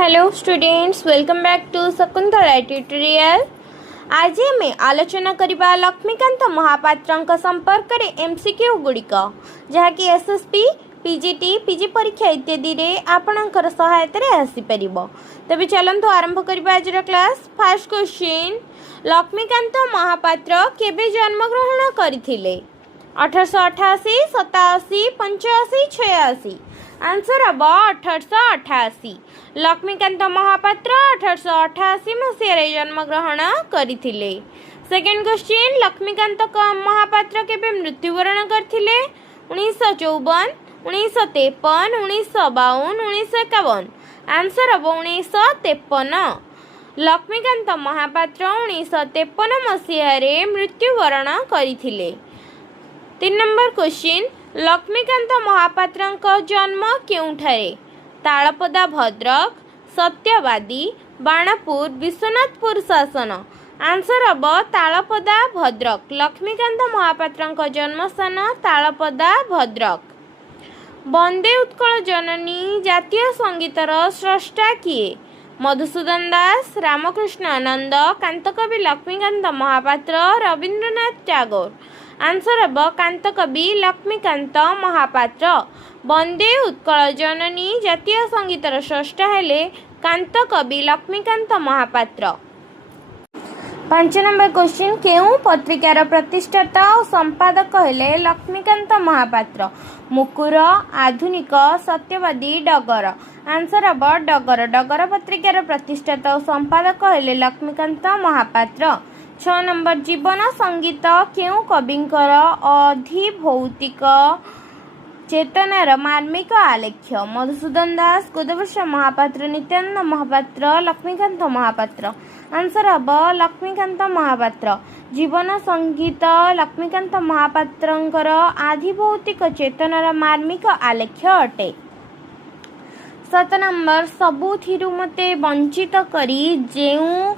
Hello students, welcome back to Shakuntala tutorial. आज आम आलोचना करबा लक्ष्मीकांत महापात्र संपर्क में एमसीक्यू गुड़िक जहाँकि एसएसपी पीजीटी पीजी परीक्षा इत्यादि रे आपणकर सहायता आसीपर। तेज चलतु आरंभ करबा आज class. First question, Laxmikant Mahapatra केबे जन्मग्रहण करथिले? 1888, 87, 85, 86। आंसर हम 1888। लक्ष्मीकांत महापात्र 1888 मसीह जन्मग्रहण करथिले। सेकेंड क्वेश्चन, लक्ष्मीकांत महापात्र केबे मृत्युवरण करथिले? 1954, 1953, 1952, 1951। आंसर हम 1953। लक्ष्मीकांत महापात्र 1953 मसीह मृत्युवरण करथिले। 3 नंबर क्वेश्चन, लक्ष्मीकांत महापात्र जन्म केउठारे? तालपदा भद्रक, सत्यवादी, बाणपुर, विश्वनाथपुर शासन। आंसर हम तालपदा भद्रक। लक्ष्मीकांत महापात्र जन्मस्थान तालपदा भद्रक। वंदे उत्कल जननी जातीय संगीतर स्रष्टा किए? मधुसूदन दास, रामकृष्ण आनंद, कांतकवि लक्ष्मीकांत महापात्र, रवींद्रनाथ टैगोर। आंसर हम कांतकवि लक्ष्मीकांत महापात्र। वंदे उत्कल जननी जातीय संगीतर स्रष्टा हेले कांतकवि लक्ष्मीकांत महापात्र। 5 नंबर क्वेश्चन, केउ पत्रिकार प्रतिष्ठाता और संपादक हेले लक्ष्मीकांत महापात्र? मुकुर, आधुनिक, सत्यवादी, डगर। आंसर हम डगर। डगर पत्रिकार प्रतिष्ठाता और संपादक हेले लक्ष्मीकांत महापात्र। 6 नंबर, जीवन संगीत केउ कविंकर अधिभौतिक चेतनार मार्मिक आलेख्य? मधुसूदन दास, गोदवर्ष महापात्र, नित्यानंद महापात्र, लक्ष्मीकांत महापात्र। आंसर हम लक्ष्मीकांत महापात्र। जीवन संगीत लक्ष्मीकांत महापात्रंकर आधिभौतिक चेतनार मार्मिक आलेख्य अटे। 7 नंबर, सबुथिरु मते वंचित करी जेउ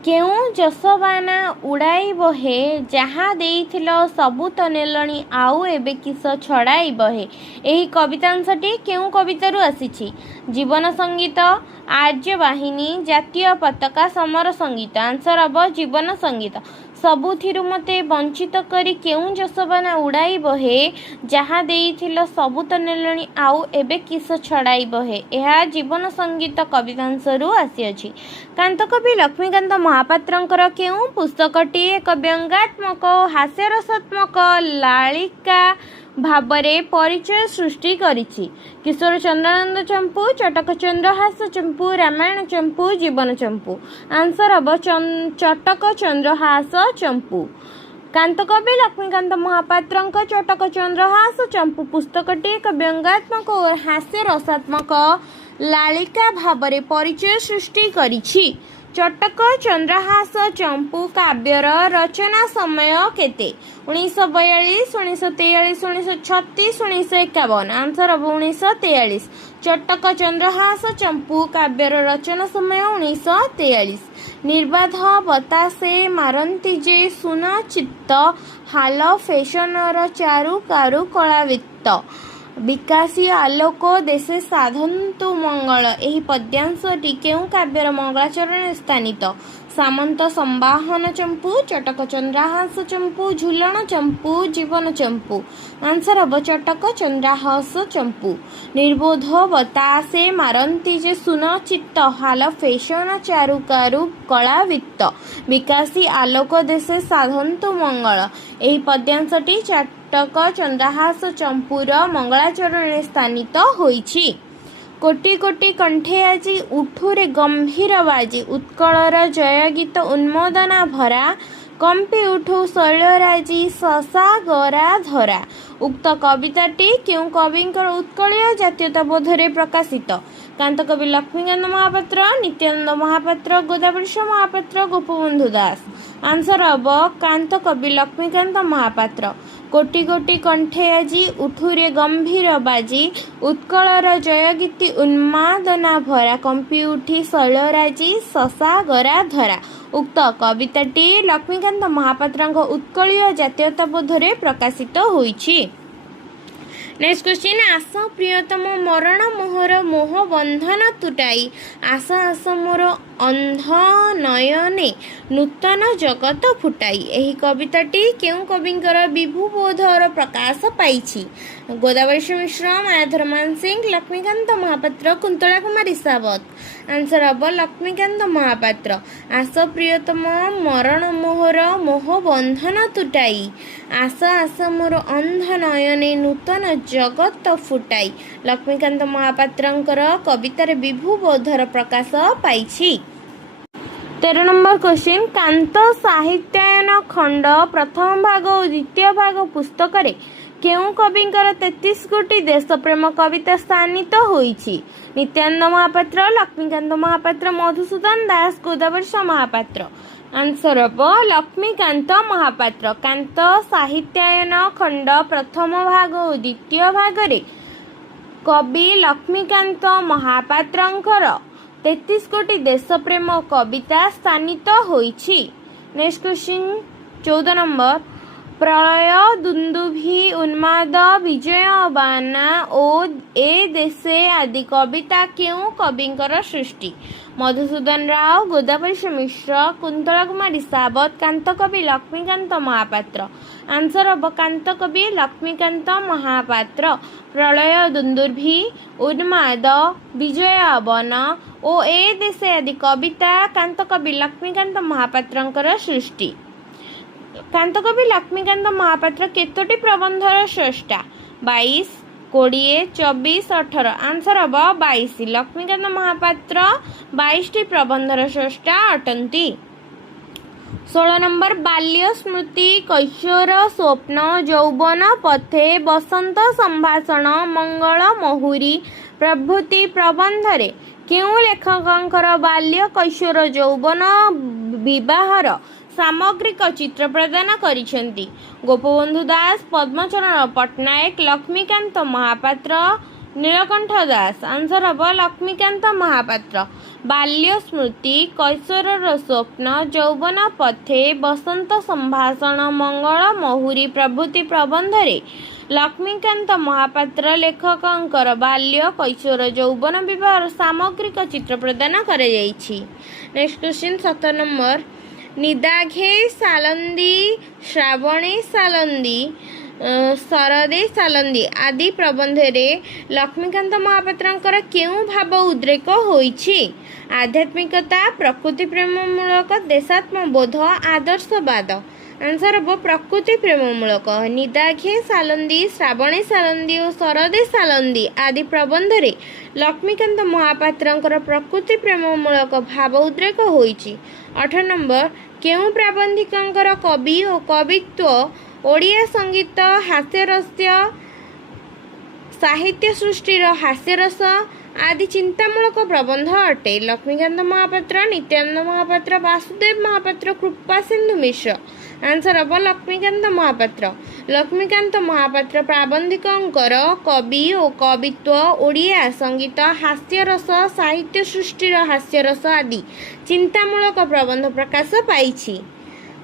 केउ जसबाना उड़ाई बहे जहाँ देइथिलो सबु तो नेलणी आउ एबे किस छड़ाई बहे? एही कवितांशटी केउ कवितारू आसीछि? जीवन संगीत, आर्य वाहिनी, जातीय पताका, समर संगीत। आंसर हम जीवन संगीत। सबुथिरु मते वंचित करी केउ जसबाना उड़ाई बहे जहाँ देइथिलो सबु तो नेलणी आउ एबे किस छड़ाई बहे? यह जीवन संगीत कवितांशरू आसीअछि। कांतकवि लक्ष्मीकांत महापात्रंकर केउ पुस्तकटी एक व्यंग्यात्मक हास्यरसात्मक लालिका भावरे परिचय सृष्टि करिछि? किशोर चंद्रानंद चंपू, चटक चंद्रहास चंपू, रामायण चंपू, जीवन चंपू। आंसर हम चटक चंद्रहास चंपू। कांतकवि लक्ष्मीकांत महापात्रंक चटक चंद्रहास चंपू पुस्तकटी एक व्यंग्यात्मक और हास्यरसात्मक लालिका भावरे परिचय सृष्टि करिछि। चटक चंद्रहास चंपू काव्यर रचना समय केते? 1942, 1943, 1936, 1951। आंसर हम 1943। चटक चंद्रहास चंपू काव्यर रचना समय 1943। निर्बाध बतासे मारंती जे सुन चित्त हाल फैशनर चारु कारु कलावित्त विकासी आलोक देशे साधन्तु मंगल। एही पद्यांशटी केउ काव्यर मंगलाचरण स्थानित? सामंत संवाहन चंपू, चटक चंद्रहास चंपू, झूलन चंपू, जीवन चंपू। आंसर हम चटक चंद्रहास चंपू। निर्बोध बतासे मारंती जे सुन चित्त हाल फैशन चारु कारु कलावित्त विकासी आलोक देशे साधन्तु मंगल। एही पद्यांशटी चटक चंद्रहास चंपूर मंगलाचरण स्थानित होइछि। कोटि कोटि कंठे आजी उठुरे गंभीर बाजी उत्कलर जय गीत उन्मोदना भरा कंपी उठु शैलराजी ससा गरा धरा। उक्त कविताटी केउ कविंकर उत्कलीय जातीयता बोधरे प्रकाशित? कांतकवि लक्ष्मीकांत महापात्र, नित्यानंद महापात्र, गोदावरीश महापात्र, गोपबंधु दास। आंसर हम कांतकवि लक्ष्मीकांत महापात्र। कोटि कोटि कंठे आजी उठुरे गंभीर बाजी उत्कलर जय गीति उन्मादना भरा कंपी उठी शैलराजी ससा गरा धरा। उक्त कविताटी लक्ष्मीकांत महापात्रଙ୍କ उत्कलीय जातीयता बोधरे प्रकाशित होइछि। नेक्स्ट क्वेश्चन आस प्रियतम मरण मोहर मोह बंधन तुटाई आस आस मोर अंध नयने नूतन जगत फुटाई। एही कविताटी केउं कविंकर विभु बोधर प्रकाश पाइछि? गोदावरी मिश्र, मायाधर मानसिंह, लक्ष्मीकांत महापात्र, कुंतला कुमारी सावत। आंसर हम लक्ष्मीकांत महापात्र। आस प्रियतम मरण मोहर मोह बंधन तुटाई आस आस मोर अंध नयने नूतन जगत फुटाई। लक्ष्मीकांत महापात्रंकर कवितार विभु बोधर प्रकाश पाइछि। 13 नंबर क्वेश्चन कांत साहित्यायन खंड प्रथम भाग और द्वितीय भाग पुस्तक केउं कविंकर 33 गोटी देशप्रेम कविता स्थानित होइछि? नित्यानंद महापात्र, लक्ष्मीकांत महापात्र, मधुसूदन दास, गोदावरी महापात्र। आंसर हम लक्ष्मीकांत महापात्र। कांत साहित्यायन खंड प्रथम भाग और द्वितीय भाग कवि लक्ष्मीकांत महापात्रंकर 33 गोटी देशप्रेम कविता स्थानित होइछि। नेक्स्ट क्वेश्चन 14 नंबर प्रलय दुंदुभि उन्माद विजय बाना ओ ए देशे आदि कविता केउं कविंकर सृष्टि? मधुसूदन राव, गोदावरी मिश्र, कुंतला कुमारी सावत, कांतकवि लक्ष्मीकांत महापात्र। आंसर हम कांतकवि लक्ष्मीकांत महापात्र। प्रलय दुंदुभि उन्माद विजय वन ओ ए देशे आदि कविता कांतकवि लक्ष्मीकांत महापात्रंकर सृष्टि। कांतकवि लक्ष्मीकांत महापात्र केतोटी प्रबंधर स्रष्टा? 22, 20, 24, 18। आंसर हम 22। लक्ष्मीकांत महापात्र 22 टी प्रबंधर स्रष्टा अटंती। 16 नंबर बाल्य स्मृति कैशोर स्वप्न यौवन पथे बसंत संभाषण मंगल महुरी प्रभृति प्रबंधरे केउं लेखकंकर बाल्य कैशोर यौवन विवाहर सामग्रिक चित्र प्रदान करिसेंती? गोपबंधु दास, पद्मचरण पट्टनायक, लक्ष्मीकांत महापात्र, नीलकंठ दास। आंसर हम लक्ष्मीकांत महापात्र। बाल्य स्मृति कैशोरर स्वप्न यौवन पथे बसंत संभाषण मंगल महुरी प्रभृति प्रबंधरे लक्ष्मीकांत महापात्र लेखकंकर बाल्य कैशोर यौवन विवाह सामग्रिक चित्र प्रदान कराଯାଇଛି। नेक्स्ट क्वेश्चन 17 नंबर निदाघे सालंदी श्रावणे सालंदी शरदे सालंदी आदि प्रबंधरे लक्ष्मीकांत महापात्रंकर केउं भाव उद्रेक होइछि? आध्यात्मिकता, प्रकृति प्रेममूलक, देशात्मबोध, आदर्शवाद। आंसर हम प्रकृति प्रेममूलक। निदाघे सालंदी श्रावणे सालंदी और शरदे सालंदी आदि प्रबंधरे लक्ष्मीकांत महापात्रंकर प्रकृति प्रेममूलक भाव उद्रेक होइछि। 18 नंबर केउं प्राबंधिकंकर कवि और कवित्व ओडिया संगीत हास्यरस्य साहित्य सृष्टिर हास्यरस आदि चिंतामूलक प्रबंध अटे? लक्ष्मीकांत महापात्र, नित्यानंद महापात्र, वासुदेव महापात्र, कृपा सिंधु मिश्र। आंसर हम लक्ष्मीकांत महापात्र। लक्ष्मीकांत महापात्र प्राबंधिकंकर कवि और कवित्व ओडिया संगीत हास्यरस साहित्य सृष्टिर हास्यरस आदि चिंतामूलक प्रबंध प्रकाश पाइछि।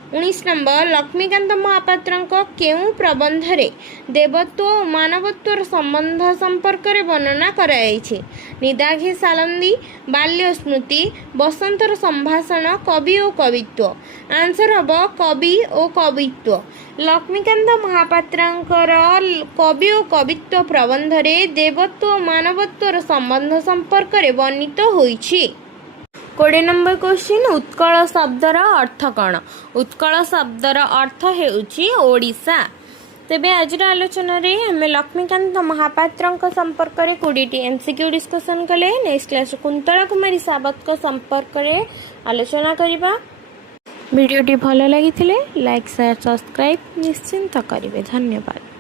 19 नंबर लक्ष्मीकांत महापात्रंक केउं प्रबंधरे देवत्व और मानवत्वर संबंध संपर्क रे वर्णना कराଯାଇଛି? निदाघे सालंदी, बाल्य स्मृति, बसंतर संभाषण, कवि और कवित्व। आंसर हम कवि और कवित्व। लक्ष्मीकांत महापात्रंकर कवि और कवित्व प्रबंधरे देवत्व और मानवत्वर संबंध संपर्क रे वर्णित होइछि। 20 नंबर क्वेश्चन उत्कल शब्दर अर्थ कौन? उत्कल शब्दर अर्थ हेउछि ओडिशा। तेबे आज आलोचन रे हमें लक्ष्मीकांत महापात्र संपर्क में 20 एमसीक्यू डिस्कसन कले। नेक्स्ट क्लास कुंतला कुमारी सावत संपर्क में आलोचना करिबा। वीडियोटी भल लगी लाइक शेयर सब्सक्राइब निश्चिंत करेंगे। धन्यवाद।